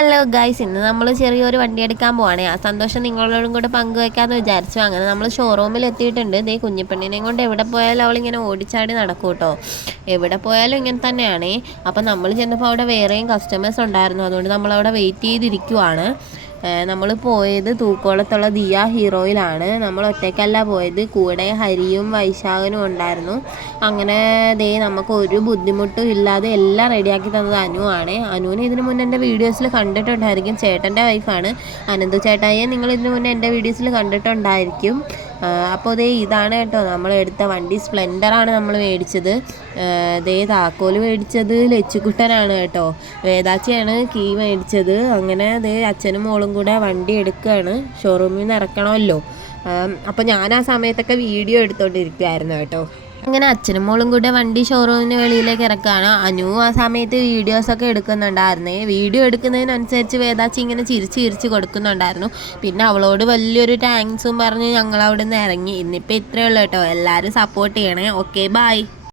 Hello guys, ഇന്ന് നമ്മൾ ചെറിയൊരു വണ്ടി എടുക്കാൻ പോവാണേ. ആ സന്തോഷം നിങ്ങളോടും കൂടെ പങ്കുവെക്കാമെന്ന് വിചാരിച്ചു. അങ്ങനെ നമ്മൾ ഷോറൂമിൽ എത്തിയിട്ടുണ്ട്. ദേ കുഞ്ഞിപ്പെണ്ണിനെയും കൊണ്ട് എവിടെ പോയാലും അവളിങ്ങനെ ഓടിച്ചാടി നടക്കും കേട്ടോ. എവിടെ പോയാലും ഇങ്ങനെ തന്നെയാണേ. അപ്പം നമ്മൾ ചെന്നപ്പോൾ അവിടെ വേറെയും കസ്റ്റമേഴ്സ് ഉണ്ടായിരുന്നു. അതുകൊണ്ട് നമ്മളവിടെ വെയിറ്റ് ചെയ്തിരിക്കുവാണ്. നമ്മൾ പോയത് തൂക്കോളത്തുള്ള ദിയ ഹീറോയിലാണ്. നമ്മൾ ഒറ്റയ്ക്കല്ല പോയത്, കൂടെ ഹരിയും വൈശാഖനും ഉണ്ടായിരുന്നു. അങ്ങനെ ദേ നമുക്ക് ഒരു ബുദ്ധിമുട്ടും ഇല്ലാതെ എല്ലാം റെഡിയാക്കി തന്നത് അനുവാണ്. അനുവിനെ ഇതിനു മുന്നേ എൻ്റെ വീഡിയോസിൽ കണ്ടിട്ടുണ്ടായിരിക്കും. ചേട്ടൻ്റെ വൈഫാണ് അനന്തു ചേട്ടായിയെ. നിങ്ങൾ ഇതിനു മുന്നേ എൻ്റെ വീഡിയോസിൽ കണ്ടിട്ടുണ്ടായിരിക്കും. അപ്പോൾ ദേ ഇതാണ് കേട്ടോ നമ്മൾ എടുത്ത വണ്ടി. സ്പ്ലെൻഡറാണ് നമ്മൾ മേടിച്ചത്. ദേ താക്കോല് മേടിച്ചത് ലച്ചുക്കുട്ടനാണ് കേട്ടോ. വേദാച്ചിയാണ് കീ മേടിച്ചത്. അങ്ങനെ ദേ അച്ഛനും മോളും കൂടെ വണ്ടി എടുക്കുകയാണ്. ഷോറൂമിൽ നിന്ന് ഇറക്കണമല്ലോ. അപ്പോൾ ഞാൻ ആ സമയത്തൊക്കെ വീഡിയോ എടുത്തോണ്ടിരിക്കുമായിരുന്നു കേട്ടോ. അങ്ങനെ അച്ഛനും മോളും കൂടെ വണ്ടി ഷോറൂമിന് വെളിയിലേക്ക് ഇറക്കുകയാണ്. അനു ആ സമയത്ത് വീഡിയോസൊക്കെ എടുക്കുന്നുണ്ടായിരുന്നേ. വീഡിയോ എടുക്കുന്നതിനനുസരിച്ച് വേദാച്ചി ഇങ്ങനെ ചിരിച്ച് കൊടുക്കുന്നുണ്ടായിരുന്നു. പിന്നെ അവളോട് വലിയൊരു താങ്ക്സും പറഞ്ഞ് ഞങ്ങൾ അവിടെ നിന്ന് ഇറങ്ങി. ഇന്നിപ്പോൾ ഇത്രയേ ഉള്ളൂ കേട്ടോ. എല്ലാവരും സപ്പോർട്ട് ചെയ്യണേ. Okay, by.